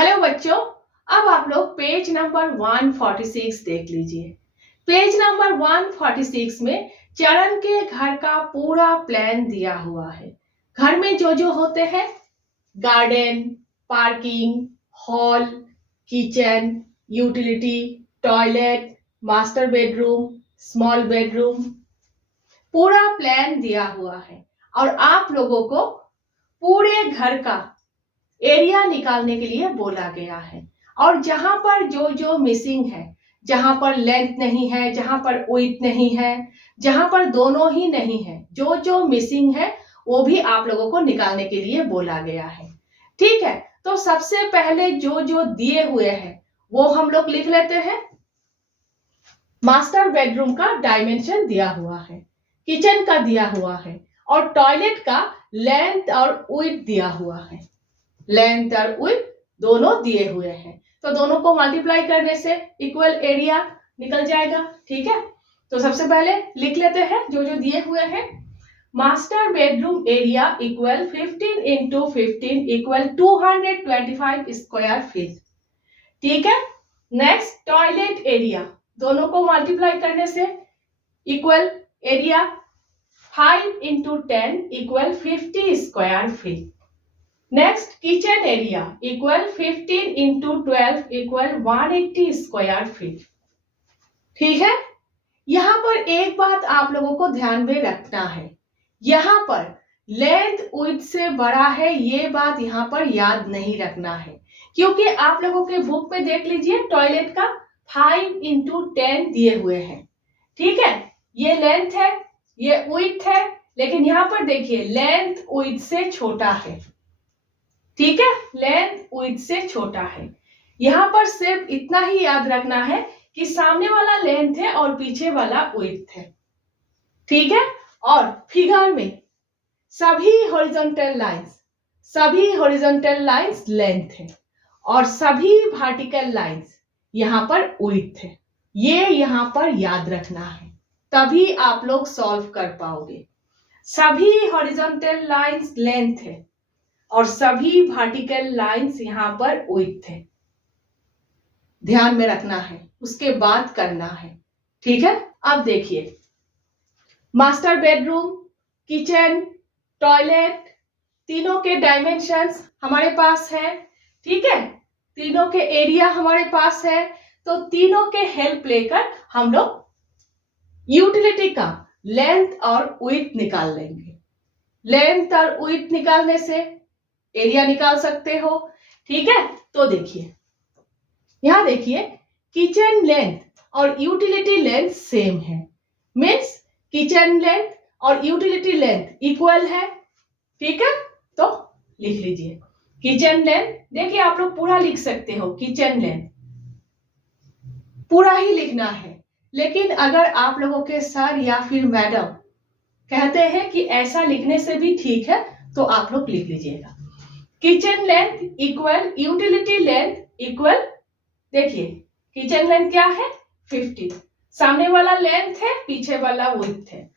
Hello बच्चों, अब आप लोग पेज नंबर 146 देख लीजिए। पेज नंबर 146 में चरण के घर का पूरा प्लान दिया हुआ है। घर में जो जो होते हैं, garden, parking, hall, kitchen, utility, toilet, master bedroom, small bedroom, पूरा प्लान दिया हुआ है और आप लोगों को पूरे घर का एरिया निकालने के लिए बोला गया है। और जहां पर जो जो मिसिंग है, जहां पर लेंथ नहीं है, जहां पर विड्थ नहीं है, जहां पर दोनों ही नहीं है, जो जो मिसिंग है वो भी आप लोगों को निकालने के लिए बोला गया है। ठीक है, तो सबसे पहले जो जो दिए हुए हैं वो हम लोग लिख लेते हैं। मास्टर बेडरूम का डायमेंशन दिया हुआ है, किचन का दिया हुआ है और टॉयलेट का लेंथ और विड्थ दिया हुआ है। लेंथ और विड्थ दोनों दिए हुए हैं, तो दोनों को मल्टीप्लाई करने से इक्वल एरिया निकल जाएगा। ठीक है, तो सबसे पहले लिख लेते हैं जो जो दिए हुए हैं। Master bedroom area equal 15 into 15 equal 225 square feet. ठीक है, नेक्स्ट टॉयलेट एरिया, दोनों को मल्टीप्लाई करने से equal area 5 into 10 equal 50 square feet. Next kitchen area equal 15 into 12 equal 180 square feet. ठीक है, यहां पर एक बात आप लोगों को ध्यान में रखना है, यहां पर लेंथ विड्थ से बड़ा है, ये बात यहां पर याद नहीं रखना है, क्योंकि आप लोगों के बुक में देख लीजिए टॉयलेट का 5 इंटू 10 दिए हुए हैं। ठीक है, ये लेंथ है, ये विड्थ है, लेकिन यहां पर देखिए लेंथ विड्थ से छोटा है। ठीक है, लेंथ विड्थ से छोटा है। यहां पर सिर्फ इतना ही याद रखना है कि सामने वाला लेंथ है और पीछे वाला विड्थ है। ठीक है, और फिगर में सभी हॉरिजॉन्टल लाइंस लेंथ है और सभी वर्टिकल लाइंस यहां पर विड्थ है। ये यहां पर याद रखना है, तभी आप लोग सॉल्व कर पाओगे। सभी हॉरिजॉन्टल लाइंस लेंथ है और सभी वर्टिकल लाइंस यहां पर विड्थ है। ध्यान में रखना है, उसके बाद करना है। ठीक है, अब देखिए मास्टर बेडरूम, किचन, टॉयलेट, तीनों के डायमेंशंस हमारे पास है। ठीक है, तीनों के एरिया हमारे पास है, तो तीनों के हेल्प लेकर हम लोग यूटिलिटी का लेंथ और विड्थ निकाल लेंगे। लेंथ और विड्थ निकालने से एरिया निकाल सकते हो। ठीक है, तो देखिए यहां देखिए किचन लेंथ और यूटिलिटी लेंथ सेम है, मीन्स किचन लेंथ और यूटिलिटी लेंथ इक्वल है। ठीक है, तो लिख लीजिए किचन लेंथ। देखिए आप लोग पूरा लिख सकते हो, किचन लेंथ पूरा ही लिखना है, लेकिन अगर आप लोगों के सर या फिर मैडम कहते हैं कि ऐसा लिखने से भी ठीक है, तो आप लोग लिख लीजिएगा kitchen length equal utility length equal, देखिए किचन लेंथ क्या है 50, सामने वाला लेंथ है, पीछे वाला विड्थ है,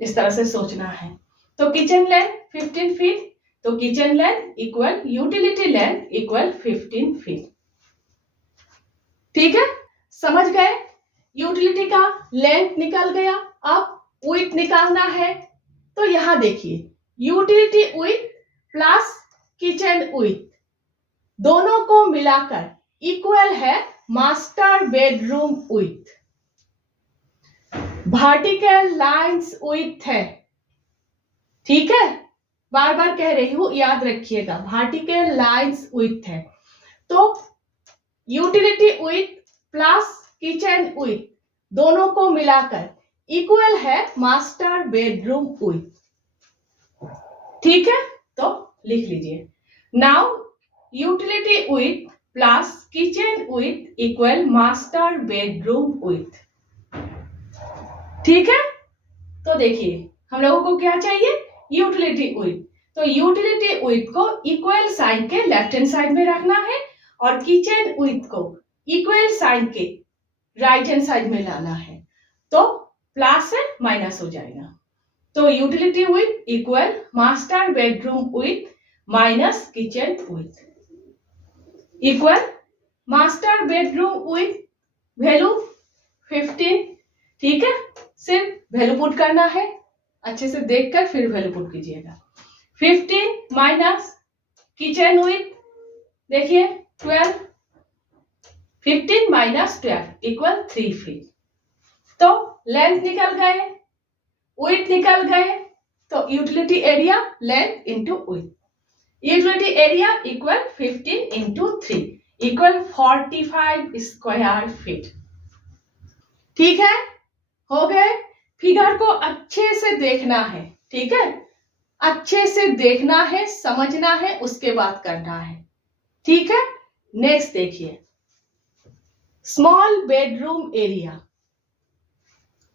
इस तरह से सोचना है। तो किचन लेंथ 15 फीट, तो kitchen length equal utility length equal 15 feet. ठीक है, समझ गए, यूटिलिटी का लेंथ निकल गया। अब विड्थ निकालना है, तो यहां देखिए utility width plus kitchen width दोनों को मिलाकर इक्वल है master bedroom width. Vertical lines width है। ठीक है, बार बार कह रही हूं, याद रखिएगा वर्टिकल लाइंस विड्थ है, तो utility width plus kitchen width दोनों को मिलाकर इक्वल है मास्टर बेडरूम विड्थ। ठीक है, तो लिख लीजिए now utility width plus kitchen width equal master bedroom width. ठीक है, तो देखिए हम लोगों को क्या चाहिए, यूटिलिटी विड्थ, तो यूटिलिटी विड्थ को इक्वल साइन के लेफ्ट हैंड साइड में रखना है और किचन विड्थ को इक्वल साइन के राइट हैंड साइड में लाना है, तो प्लस है माइनस हो जाएगा। तो utility width equal master bedroom width minus kitchen width. Equal master bedroom with value 15। ठीक है, सिर्फ वैल्यू पुट करना है, अच्छे से देखकर फिर वैल्यू पुट कीजिएगा। 15 माइनस किचन विथ, देखिए 12, 15 माइनस 12 इक्वल 3 फीट। तो लेंथ निकल गए, विड्थ निकल गए, तो utility area length into width, utility area equal 15 into 3 equal 45 square feet. ठीक है, हो गए। फिगर को अच्छे से देखना है, ठीक है, अच्छे से देखना है, समझना है, उसके बाद करना है। ठीक है, नेक्स्ट देखिए, स्मॉल बेडरूम एरिया।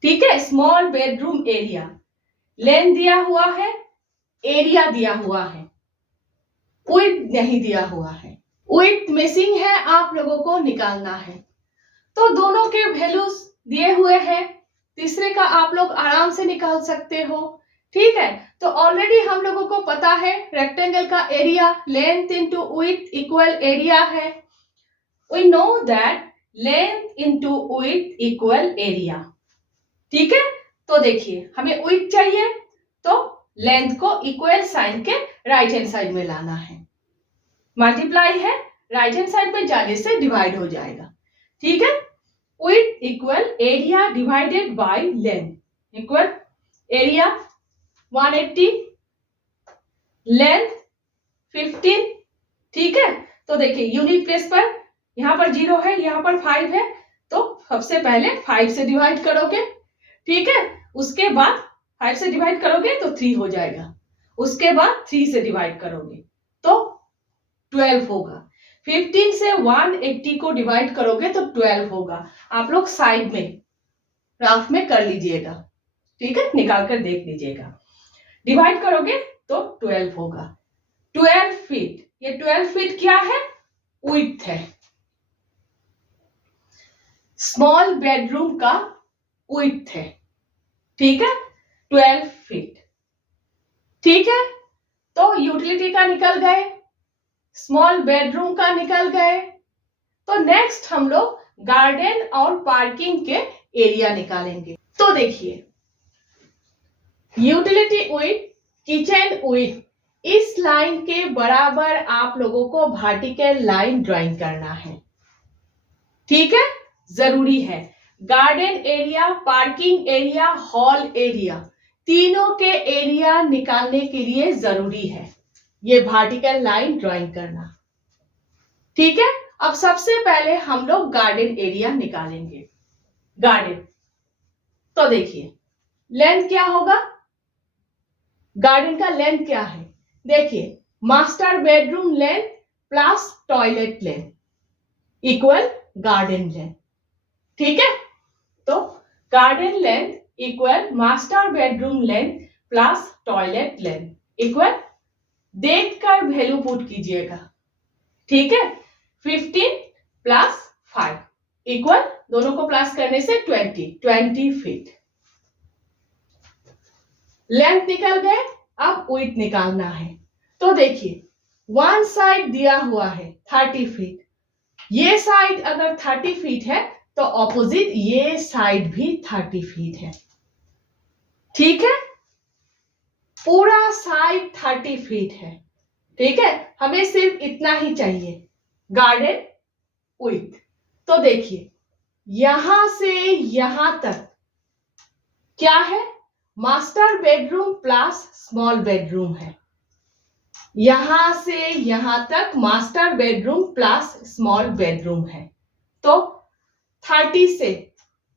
ठीक है, स्मॉल बेडरूम एरिया, लेंथ दिया हुआ है, एरिया दिया हुआ है, विड्थ नहीं दिया हुआ है, विड्थ मिसिंग है, आप लोगों को निकालना है। तो दोनों के वैल्यूज दिए हुए हैं, तीसरे का आप लोग आराम से निकाल सकते हो। ठीक है, तो ऑलरेडी हम लोगों को पता है रेक्टेंगल का area length into width equal area है। We know that length into width equal area. ठीक है, तो देखिए हमें विड्थ चाहिए, तो लेंथ को इक्वल साइन के राइट हैंड साइड में लाना है, मल्टीप्लाई है, राइट हैंड साइड में जाने से डिवाइड हो जाएगा। ठीक है, width equal area divided by length equal area 180, length 15। ठीक है, तो देखिए यूनिट प्लेस पर यहां पर 0 है, यहां पर 5 है, तो सबसे पहले 5 से डिवाइड करोगे। ठीक है, उसके बाद 5 से डिवाइड करोगे तो 3 हो जाएगा, उसके बाद 3 से डिवाइड करोगे तो 12 होगा। 15 से 180 को डिवाइड करोगे तो 12 होगा। आप लोग साइड में ग्राफ में कर लीजिएगा, ठीक है, निकाल कर देख लीजिएगा। डिवाइड करोगे तो 12 होगा। 12 फीट, ये 12 फीट क्या है? विड्थ है, स्मॉल बेडरूम का विड्थ है। ठीक है, 12 फीट। ठीक है, तो यूटिलिटी का निकल गए, स्मॉल बेडरूम का निकल गए। तो नेक्स्ट हम लोग गार्डन और पार्किंग के एरिया निकालेंगे। तो देखिए यूटिलिटी विड्थ, किचन विड्थ, इस लाइन के बराबर आप लोगों को वर्टिकल लाइन ड्राइंग करना है। ठीक है, जरूरी है। Garden area, parking area, hall area, तीनों के एरिया निकालने के लिए जरूरी है ये वर्टिकल लाइन ड्राइंग करना। ठीक है, अब सबसे पहले हम लोग गार्डन एरिया निकालेंगे। गार्डन, तो देखिए लेंथ क्या होगा, गार्डन का लेंथ क्या है, देखिए master bedroom length plus toilet length equal garden length. ठीक है, तो garden length equal master bedroom length plus toilet length equal, देखकर वैल्यू पुट कीजिएगा। ठीक है, 15 प्लस 5 इक्वल, दोनों को प्लस करने से 20 फीट। लेंथ निकल गए, अब विड्थ निकालना है। तो देखिए वन साइड दिया हुआ है 30 फीट, ये साइड अगर 30 फीट है तो ऑपोजिट ये साइड भी 30 फीट है। ठीक है, पूरा साइड 30 फीट है। ठीक है, हमें सिर्फ इतना ही चाहिए, गार्डन विड्थ। तो देखिए यहां से यहां तक क्या है, master bedroom plus small bedroom है। यहां से यहां तक master bedroom plus small bedroom है। तो 30 से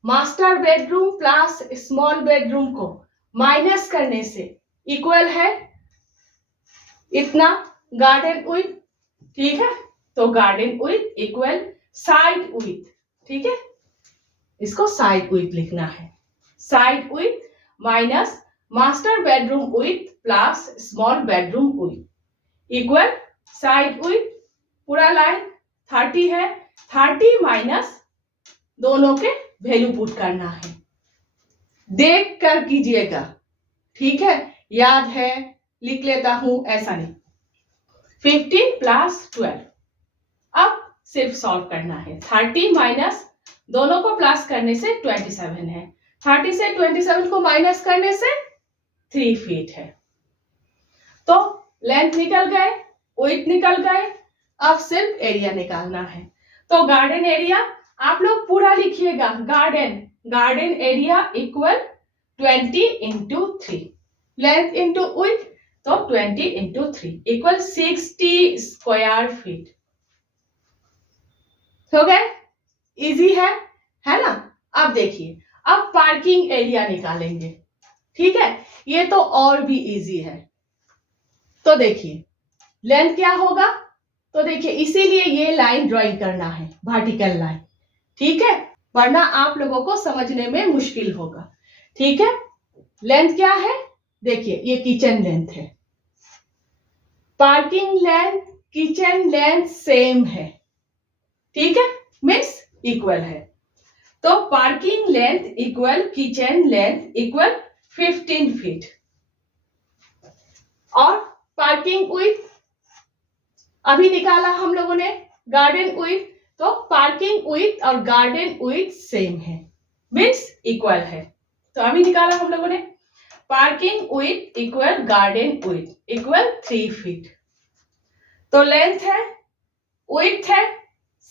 master bedroom plus small bedroom को माइनस करने से इक्वल है इतना गार्डन विड्थ। ठीक है, तो garden width equal side width. ठीक है, इसको साइड विड्थ लिखना है, side width minus master bedroom width plus small bedroom width equal side width, पूरा लाइन 30 है, 30 माइनस दोनों के वैल्यू पुट करना है, देख कर कीजिएगा। ठीक है, याद है लिख लेता हूं ऐसा नहीं। 15 प्लस 12, अब सिर्फ सॉल्व करना है। 30 माइनस दोनों को प्लस करने से 27 है। 30 से 27 को माइनस करने से 3 फीट है। तो लेंथ निकल गए, विड्थ निकल गए, अब सिर्फ एरिया निकालना है। तो गार्डन एरिया आप लोग पूरा लिखिएगा, garden area equal 20 into 3, length into width तो 20 इंटू 3 इक्वल 60 स्क्वायर फीट। हो गए, इजी है ना। अब देखिए, अब पार्किंग एरिया निकालेंगे, ठीक है। ये तो और भी इजी है। तो देखिए लेंथ क्या होगा, तो देखिए इसीलिए ये लाइन ड्राइंग करना है, वर्टिकल लाइन, ठीक है, वरना आप लोगों को समझने में मुश्किल होगा, ठीक है। लेंथ क्या है, देखिए ये किचन लेंथ है, parking length kitchen length same है, ठीक है, मीन्स इक्वल है। तो parking length equal kitchen length equal 15 feet. और पार्किंग विड्थ अभी निकाला हम लोगों ने, गार्डन विड्थ, तो पार्किंग विड्थ और गार्डन विड्थ सेम है, मीन्स इक्वल है। तो अभी निकाला हम लोगों ने, parking width equal garden width equal 3 feet. तो लेंथ है, विड्थ है,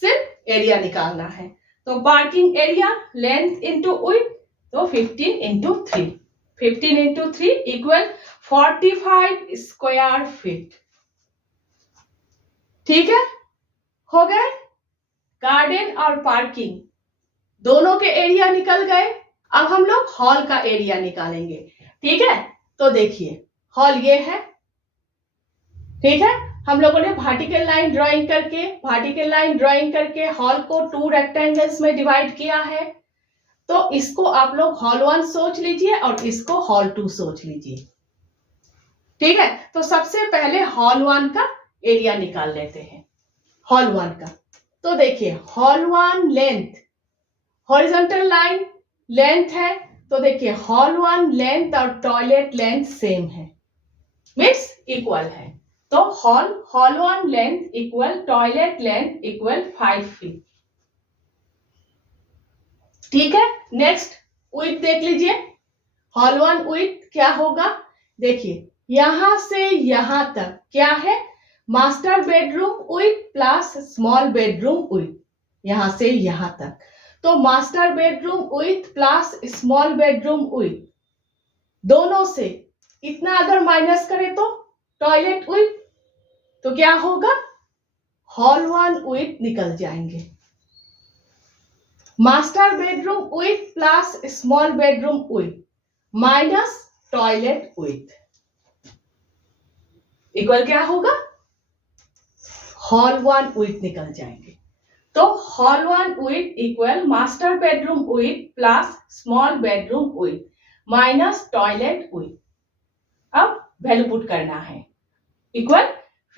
सिर्फ एरिया निकालना है। तो parking area length into width तो 15 into 3, 15 into 3 equal 45 square feet, ठीक है। हो गए, गार्डन और पार्किंग दोनों के एरिया निकल गए। अब हम लोग हॉल का एरिया निकालेंगे, ठीक है। तो देखिए हॉल ये है, ठीक है। हम लोगों ने वर्टिकल लाइन ड्राइंग करके हॉल को 2 रेक्टेंगल्स में डिवाइड किया है। तो इसको आप लोग हॉल 1 सोच लीजिए और इसको हॉल 2 सोच लीजिए, ठीक है। तो सबसे पहले हॉल 1 का एरिया निकाल लेते हैं, हॉल 1 का। तो देखिए hall 1 length, horizontal line length है, तो देखिए हॉल 1 लेंथ और टॉयलेट लेंथ सेम है, मीन्स इक्वल है। तो hall 1 length equal toilet length equal 5 feet, ठीक है। नेक्स्ट विड्थ देख लीजिए, हॉल 1 विड्थ क्या होगा, देखिए यहां से यहां तक क्या है, master bedroom width plus small bedroom width, यहां से यहां तक। तो master bedroom width plus small bedroom width, दोनों से इतना अगर माइनस करें तो टॉयलेट विड्थ, तो क्या होगा, हॉल 1 विड्थ निकल जाएंगे। Master bedroom width plus small bedroom width minus toilet width equal क्या होगा, हॉल 1 विड्थ निकल जाएंगे। तो hall 1 width equal master bedroom width plus small bedroom width minus toilet width. अब वैल्यू पुट करना है, equal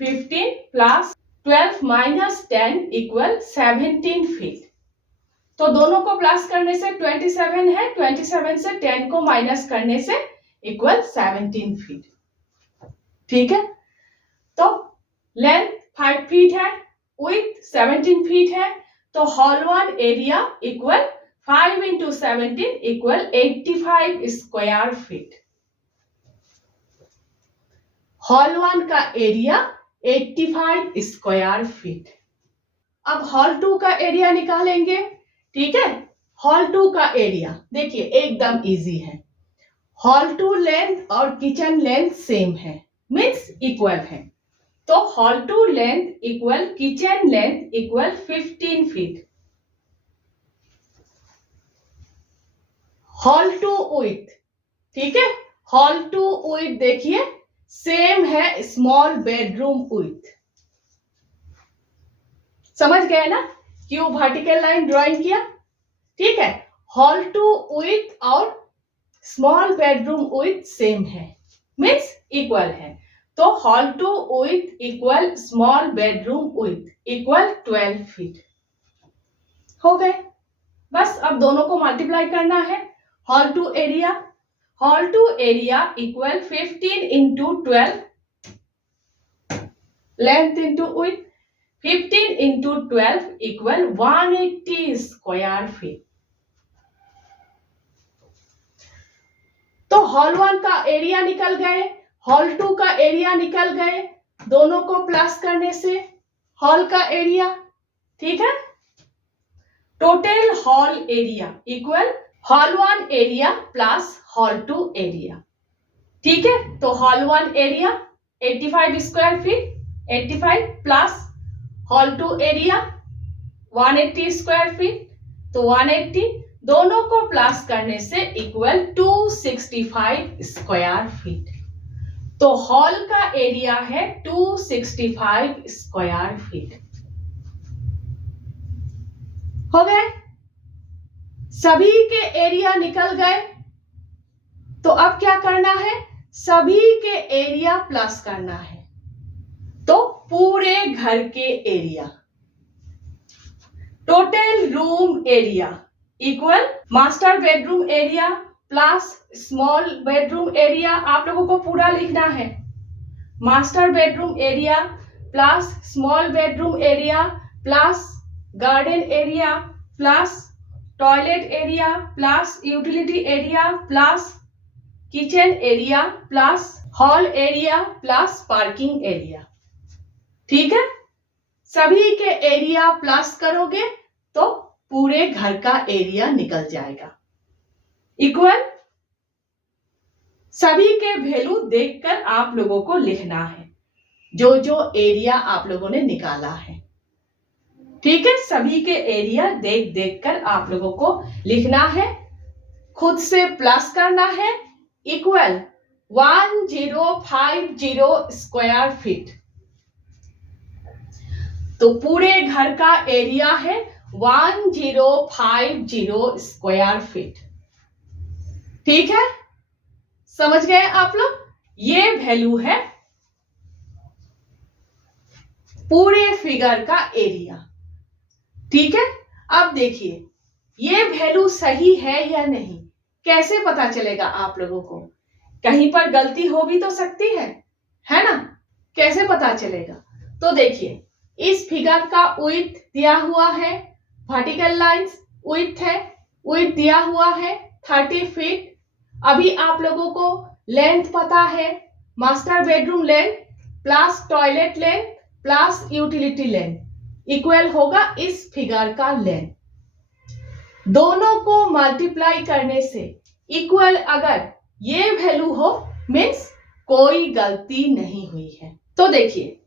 15 plus 12 minus 10 equal 17 feet. तो दोनों को प्लस करने से 27 है, 27 से 10 को माइनस करने से इक्वल 17 फीट, ठीक है। तो लेंथ 5 फीट है, विड्थ 17 फीट है, तो hall 1 area equal 5 into 17 equal 85 square feet. Hall 1 का एरिया 85 स्क्वायर फीट। अब हॉल 2 का एरिया निकालेंगे, ठीक है। हॉल 2 का एरिया देखिए एकदम इजी है, हॉल 2 लेंथ और किचन लेंथ सेम है, मीन्स इक्वल है। तो hall 2 length equal kitchen length equal 15 feet. Hall 2 width, ठीक है, हॉल 2 विड्थ देखिए सेम है स्मॉल बेडरूम विड्थ। समझ गए ना, क्यों वर्टिकल लाइन ड्राइंग किया, ठीक है। हॉल 2 विड्थ और स्मॉल बेडरूम विड्थ सेम है, मीन्स इक्वल है। तो hall 2 width equal small bedroom width equal 12 feet. हो गए, बस अब दोनों को मल्टीप्लाई करना है। Hall 2 area equal 15 into 12 length into width, 15 into 12 equal 180 square feet. तो हॉल 1 का एरिया निकल गए, हॉल 2 का एरिया निकल गए, दोनों को प्लस करने से हॉल का एरिया, ठीक है। Total hall area equal hall 1 area plus hall 2 area, ठीक है। तो hall 1 area 85 square feet, 85 plus hall 2 area 180 square feet, तो 180 दोनों को प्लस करने से इक्वल 265 स्क्वायर फीट। तो हॉल का एरिया है 265 स्क्वायर फीट। हो गए, सभी के एरिया निकल गए। तो अब क्या करना है, सभी के एरिया प्लस करना है। तो पूरे घर के area, total room area equal master bedroom area plus small bedroom area. आप लोगों को पूरा लिखना है, master bedroom area plus small bedroom area plus garden area plus toilet area plus utility area plus kitchen area plus hall area plus parking area, ठीक है। सभी के एरिया प्लस करोगे तो पूरे घर का एरिया निकल जाएगा। इक्वल सभी के वैल्यू देखकर आप लोगों को लिखना है, जो जो एरिया आप लोगों ने निकाला है, ठीक है। सभी के एरिया देख देख कर आप लोगों को लिखना है, खुद से प्लस करना है। Equal 1050 square feet. तो पूरे घर का एरिया है 1050 स्क्वायर फीट, ठीक है। समझ गए आप लोग, ये वैल्यू है पूरे फिगर का एरिया, ठीक है। अब देखिए ये वैल्यू सही है या नहीं, कैसे पता चलेगा आप लोगों को? कहीं पर गलती हो भी तो सकती है ना, कैसे पता चलेगा? तो देखिए इस फिगर का विड्थ दिया हुआ है, वर्टिकल लाइंस विड्थ है, विड्थ दिया हुआ है 30 फीट। अभी आप लोगों को लेंथ पता है, master bedroom length plus toilet length plus utility length equal होगा इस फिगर का लेंथ। दोनों को मल्टीप्लाई करने से इक्वल अगर ये वैल्यू हो मीन्स कोई गलती नहीं हुई है। तो देखिए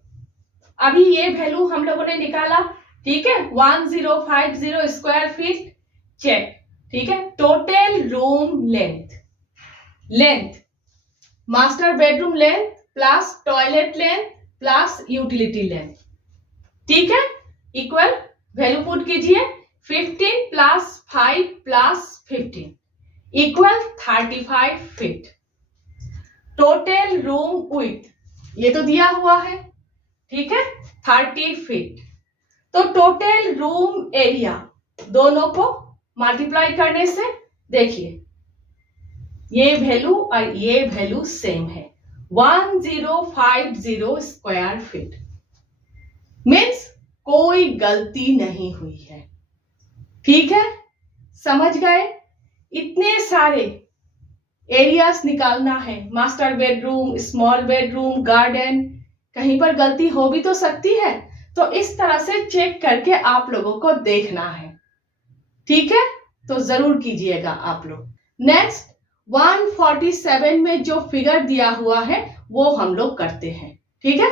अभी ये वैल्यू हम लोगों ने निकाला, ठीक है, 1050 स्क्वायर फीट चेक, ठीक है। Total room length master bedroom length plus toilet length plus utility length, ठीक है, इक्वल वैल्यू पुट कीजिए 15 plus 5 plus 15 equal 35 feet. Total room width ये तो दिया हुआ है, ठीक है, 30 फीट। तो टोटल रूम एरिया दोनों को मल्टीप्लाई करने से देखिए ये वैल्यू और ये वैल्यू सेम है, 1050 स्क्वायर फीट मीन्स कोई गलती नहीं हुई है, ठीक है। समझ गए? इतने सारे एरियाज निकालना है, master bedroom, small bedroom, garden, कहीं पर गलती हो भी तो सकती है, तो इस तरह से चेक करके आप लोगों को देखना है, ठीक है। तो जरूर कीजिएगा आप लोग। नेक्स्ट 147 में जो फिगर दिया हुआ है वो हम लोग करते हैं, ठीक है।